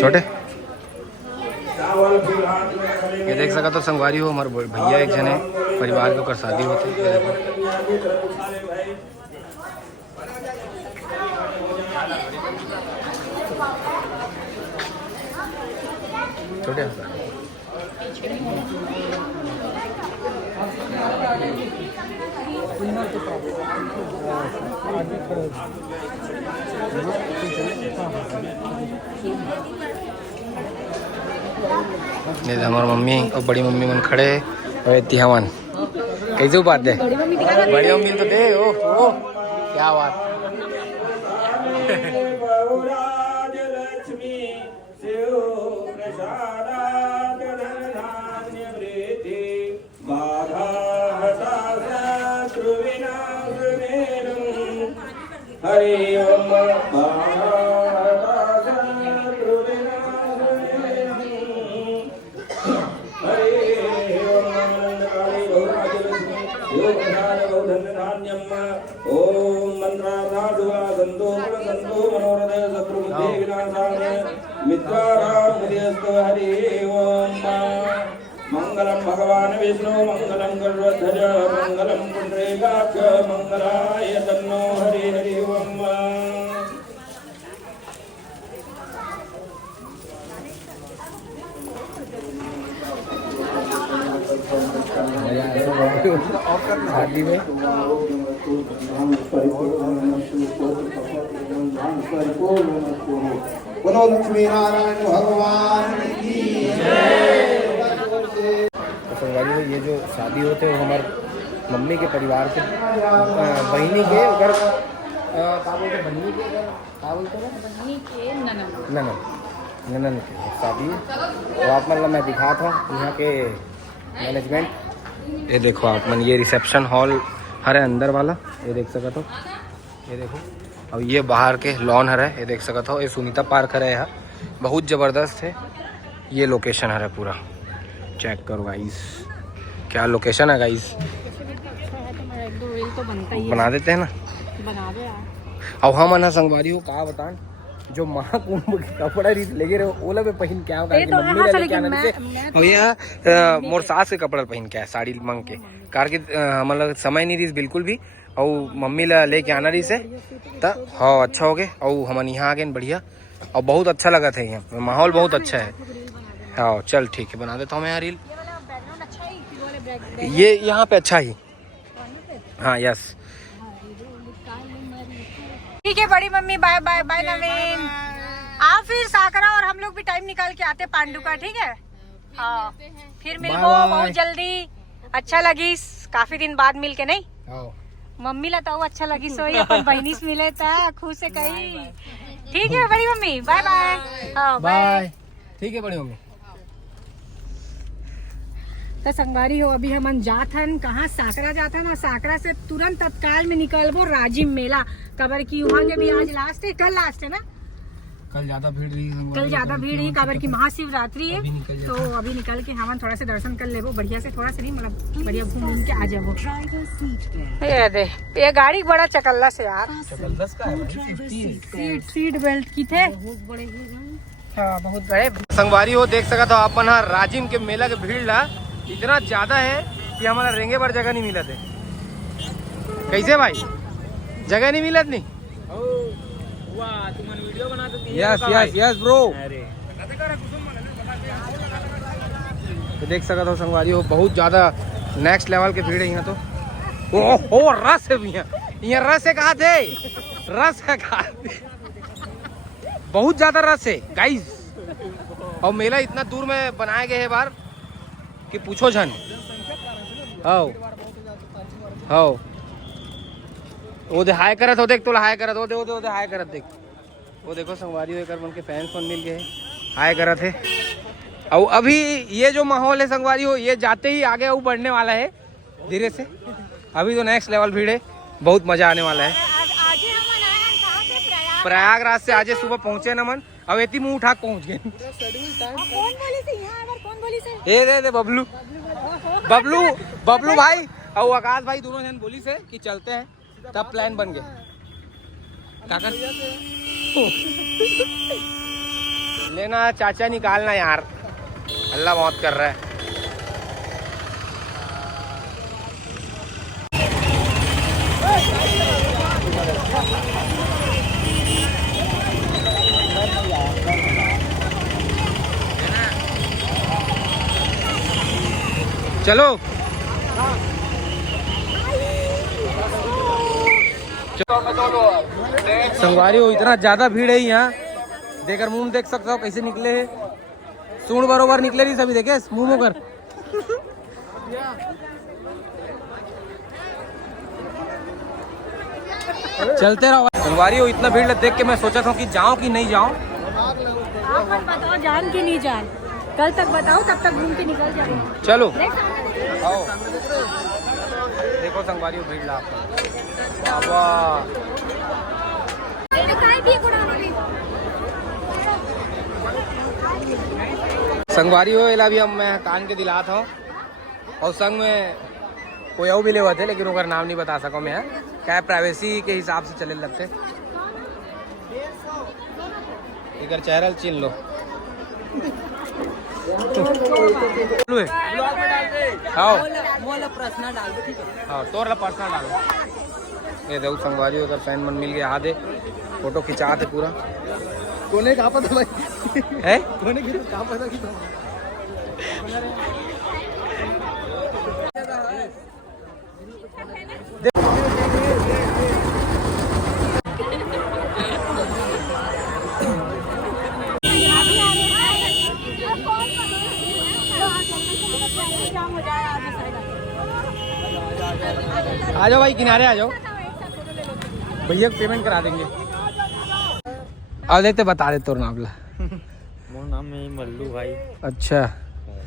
छोटे ये देख सका तो संगवारी हो हमारे भैया एक जने परिवार के ऊपर शादी होती है। छोटे हमारी मम्मी और बड़ी मम्मी मन खड़े और तिहावन कैसे बात दे बड़ी मम्मी तो दे ओ क्या बात हरि ओम ओम मंत्रार्था गंधो मनोरथ शत्रुबुद्धि विनाशाय मित्राराम हरि ओम मंगलम भगवान विष्णु मंगलम गरुड़ध्वज मंगलम पुंडरीकाक्ष मंगलाय तन्नो हरि हरि ओम। शादी में बोलो लक्ष्मी नारायण भगवान की जय। संगवारी में ये जो शादी होते हैं वो हमारे मम्मी के परिवार के बहनी के अगर क्या बोलते बहनी के क्या बोलते हैं बहनी के ननन के शादी है। तो आप मतलब मैं दिखा था यहाँ के मैनेजमेंट। ये देखो आप मन ये रिसेप्शन हॉल हरे अंदर वाला ये देख सका तो ये देखो। और ये बाहर के लॉन हरे ये देख सका तो ये सुनीता पार्क हरे यहाँ बहुत ज़बरदस्त है। ये लोकेशन हरे पूरा चेक करो गाइस क्या लोकेशन है गाइस। बना देते हैं ना बना दे यार। अब हम ना संगवारी हो कहा बतान जो महाकुंभ के कपड़ा रीत लेके रहे ओला पे पहन के आओ मम्मी रे लेके आना से भैया मोर सास के कपड़ा पहन के साड़ी मांग के कार के मतलब समय नहीं रही बिल्कुल भी और मम्मी ला लेके आना रही से त हाँ अच्छा हो गए और हम यहाँ आ गए बढ़िया और बहुत अच्छा लगा था यहाँ माहौल बहुत अच्छा है। हाँ चल ठीक है बना देता हूँ मैं रील। ये यहाँ पे अच्छा ही हाँ यस ठीक है बड़ी मम्मी बाय बाय बाय नवीन। आप फिर साकरा और हम लोग भी टाइम निकाल के आते पांडु का ठीक है। हाँ फिर मिलबो बहुत जल्दी। अच्छा लगी काफी दिन बाद मिल के नहीं मम्मी ला तो अच्छा लगी सोई अपन बहनी से मिले था खुश है कहीं। ठीक है बड़ी मम्मी बाय बाय। हाँ बाय ठीक है बड़ी मम्मी। तो संगवारी हो अभी हम जाथन कहाँ साकरा जाथन और साकरा से तुरंत तत्काल में निकलबो राजिम मेला कबर की वहाँ के भी आज लास्ट है कल लास्ट है ना कल ज्यादा भीड़ रही कल ज्यादा भीड़ रही काबर की महाशिवरात्रि है तो अभी निकल के हम थोड़ा से दर्शन कर लेबो बढ़िया से थोड़ा से नहीं मतलब बढ़िया घूम के आ जाबो। ये दे ये गाड़ी बड़ा चकल्ला से यार सीट बेल्ट की थे बहुत बड़े संगवारी हो देख सका तो आप राजिम के मेला के भीड़ ला इतना ज्यादा है कि हमारा रेंगे पर जगह नहीं मिला थे। कैसे भाई जगह नहीं मिलत नहीं यस यस यस ब्रो। तो देख सका तो संगवारी हो बहुत ज्यादा नेक्स्ट लेवल के भीड़ है यहाँ तो ओह रस है यहाँ रस है कहा थे रस है कहा बहुत ज्यादा रस है गाइस। और मेला इतना दूर में बनाया गया है बार कि पूछो झन। हाउ वो दे हाय करत हो देख तो हाय करत हो दे हाय करत देख वो देखो संगवारी होकर मन के फैंस फन मिल गए हाय करत है। और अभी ये जो माहौल है संगवारी हो ये जाते ही आगे वो बढ़ने वाला है धीरे से। अभी तो नेक्स्ट लेवल भीड़ है बहुत मजा आने वाला है। प्रयागराज से आज सुबह पहुंचे न मन अब इतनी मुंह उठा पहुंच गए। दे बबलू बबलू बबलू भाई और आकाश भाई दोनों जन बोली से कि चलते हैं तब प्लान बन गए। काका लेना चाचा, निकालना यार, अल्लाह बहुत कर रहा है। चलो संगवारी हो, इतना ज्यादा भीड़ है यहाँ, देखकर मुंह देख सकते हो कैसे निकले है, सूंड बरोबर निकले नहीं सभी, देखे मुंह कर। चलते रहो संगवारी हो, इतना भीड़ देख के मैं सोचा था कि जाऊं कि नहीं जाऊं। आप मत बताओ जान की नहीं जान, कल तक बताओ, तब तक घूम के निकल जाएंगे। चलो आओ, देखो संगवारी हो भीड़ ला संगवारी हो। एला भी हम मैं कान के दिला था और संग में कोई और भी ले हुए थे, लेकिन उनका नाम नहीं बता सका मैं, क्या प्राइवेसी के हिसाब से चले लगते। इधर चेहरा चिन लो। आओ हाँ, तोर पर्सनल डालो। ये देखो संगवारी उधर फैन मन मिल गया, आधे फोटो खिंचा थे पूरा। कोने कहाँ पता भाई है, कोने की कहाँ पता कि आ जाओ भाई, किनारे आ जाओ, भैया पेमेंट करा देंगे। अब देखते बता दे तोर नाम ला। मोर नाम है मल्लू भाई। अच्छा,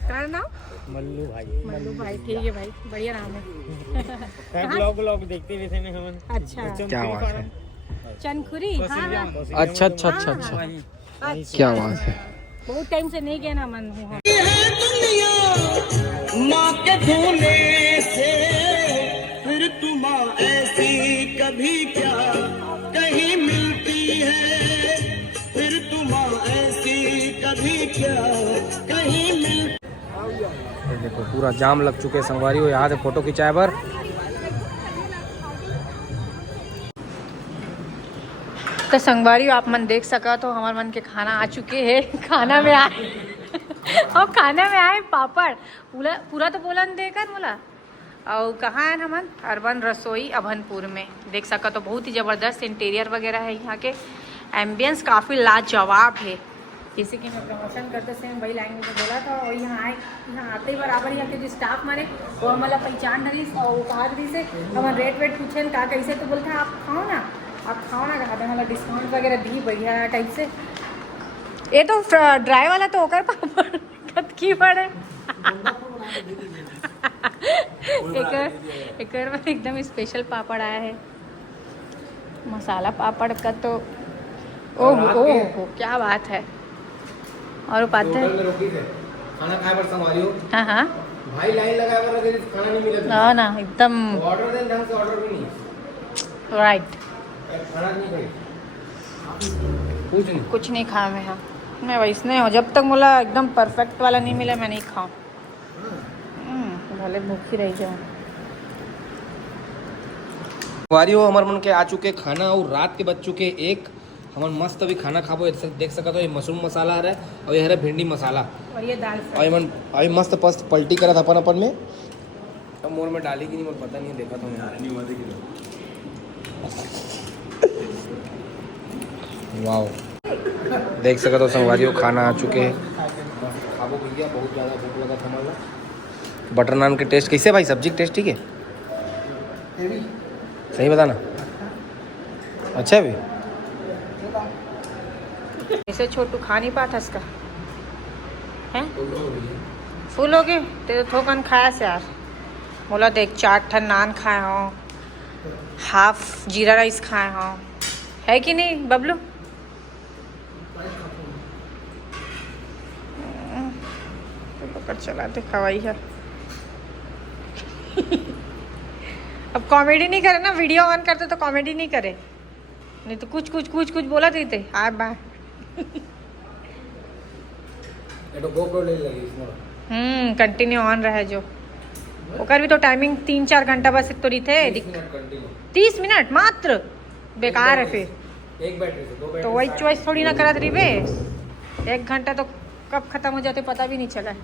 क्या नाम? मल्लू भाई। मल्लू भाई, ठीक है भाई, बढ़िया नाम है। ब्लॉग देखते रहते हैं हम। अच्छा, क्या बात है, चनखुरी। हाँ हाँ, अच्छा अच्छा अच्छा अच्छा, क्या बात है। बहुत टाइम से नहीं गया ना मन हुआ। माँ के धोने से फिर तुम ऐसी कभी क्या कहीं मिलती है, फिर तुम ऐसी कभी क्या कहीं मिलती। देखो पूरा जाम लग चुके हैं संगवारी हो, यहाँ से फोटो खिंचाए बर। तो संगवारी आप मन देख सका तो हमारे मन के खाना आ चुके हैं। खाना में आए और खाने में आए पापड़ पूरा तो बोला न देकर बोला। और कहाँ है हमन? अर्बन रसोई अभनपुर में। देख सका तो बहुत ही ज़बरदस्त इंटीरियर वगैरह है, यहाँ के एम्बियंस काफ़ी लाजवाब है। जैसे कि मैं प्रमोशन करते सेम वही लैंग्वेज में बोला था। और यहाँ आते ही बराबर यहाँ के जो स्टाफ माने वो हमारा पहचान रही और वो कहा रही से हमारे रेट वेट पूछे का कैसे, तो बोलते हैं आप खाओ ना कहा था, मतलब डिस्काउंट वगैरह दी बढ़िया टाइप से। ये तो ड्राई वाला तो होकर पापड़ कत की पड़े एक एकदम स्पेशल पापड़ आया है, मसाला पापड़ का तो ओह क्या बात है। और बात है खाना खाए पर संगवारी हो। हाँ हाँ भाई लाइन लगाए पर खाना नहीं मिला। हाँ ना एकदम ऑर्डर दें ढंग से, ऑर्डर भी नहीं राइट। खाना नहीं खाई, कुछ नहीं खाया मैं वैसने हो, जब तक मुला एकदम परफेक्ट वाला नहीं मिला मैं नहीं खाऊं। भले भूखी रह जाऊं। संगवारी हो हमारे मन के आ चुके खाना और रात के बज चुके एक। हमारे मस्त अभी खाना खाबो, देख सकते हो ये मशरूम मसाला है और ये है भिंडी मसाला और ये दाल और मन अभी मस्त पस्त पलटी करा था अपन में। अब मोर में डाली कि नहीं मुझे पता नहीं, देखा तो वाओ देख सका तो संगवारी हो खाना आ चुके हैं। खाबो भैया, बहुत ज़्यादा भूख लगा था हमारा। बटर नान के टेस्ट कैसे भाई? सब्जी टेस्ट ठीक है? सही बताना। अच्छा है भी ऐसे छोटू खा नहीं पाता इसका हैं? फुल हो गए तेरे थोकन खाया से यार। बोला देख 4 ठन नान खाए हो, हाफ जीरा राइस खाए हो, है कि नहीं बबलू? पकड़ चला दे खवाई है। अब कॉमेडी नहीं करे ना, वीडियो ऑन करते तो कॉमेडी नहीं करे, नहीं तो कुछ बोला देते। हाय बाय ये तो GoPro ले लगी इसमें कंटिन्यू ऑन रहे जो ओकर भी तो टाइमिंग 3-4 घंटा बस तो रही थे 30 मिनट मात्र बेकार है फिर एक बैटरी से 2 बैटरी तो वही चॉइस थोड़ी ना करत रही बे 1 घंटा तो कब खत्म हो जाते पता भी नहीं चला से